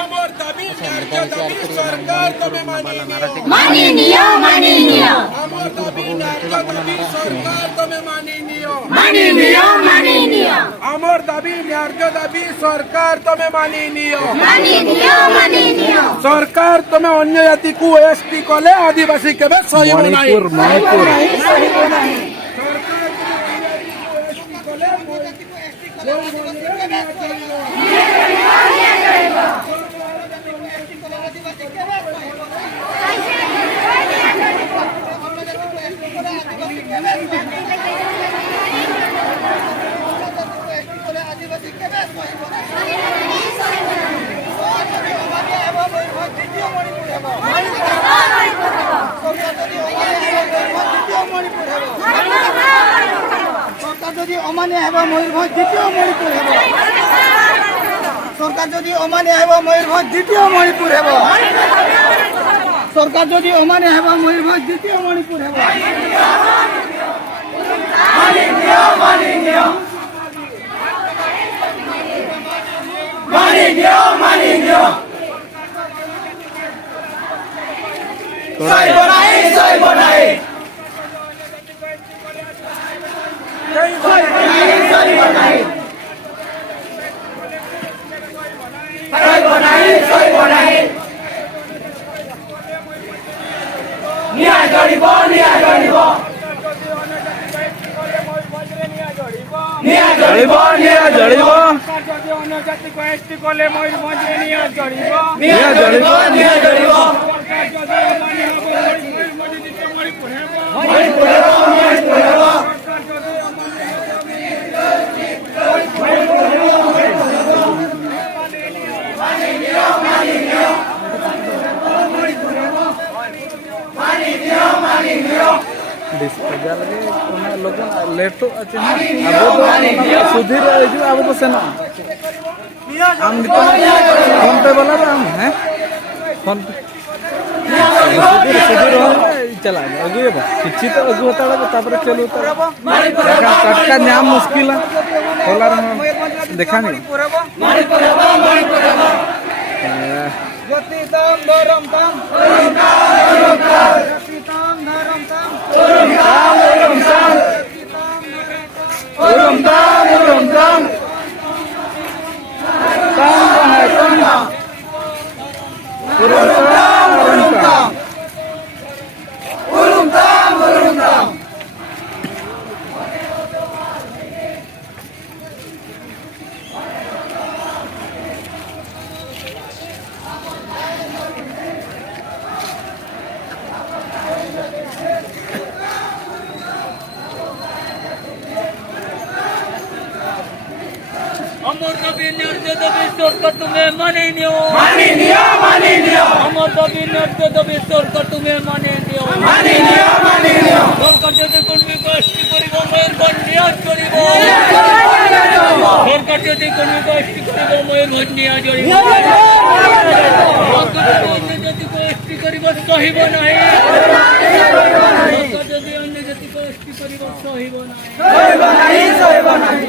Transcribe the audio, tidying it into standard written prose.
আমার দাবি ন্যায্য দাবি সরকার তবে মানি নিও আমার দাবি ন্যায্য দাবি সরকার তবে আমার দাবি ন্যায্য দাবি সরকার তবে সরকার তুমি অন্য জাতিକୁ এসটি কলে আদিবাসী কেবে সহিব নাই যদি অমানিয়া হেবা ময়ূরভঞ্জ দ্বিতীয় মণিপুর হেব সরকার যদি অমানিয়া হেবা ময়ূরভঞ্জ দ্বিতীয় মণিপুর হেব সরকার যদি অমানিয়া হেবা ময়ূরভঞ্জ দ্বিতীয় মণিপুর হেব लेट सुधीर अब तो सेना आम फोन पे बोला आम है फोन सुधीर चला अगु किसी तो अगु होता चलू टटका नाम मुश्किल देखा नहीं अमर नबी न्याय दबी सरकार तुम्हें माने नियो अमर नबी न्याय दबी सरकार तुम्हें माने नियो सरकार যদি কোন বিকাশটি করিব ময়ূরভঞ্জ নিয়াজ করিব সরকার যদি কোন বিকাশটি করিব ময়ূরভঞ্জ নিয়াজ করিব অন্য জাতি গোষ্ঠী করিব সহিব নাই সরকার যদি অন্য জাতি গোষ্ঠী করিব সহিব নাই সহিব নাই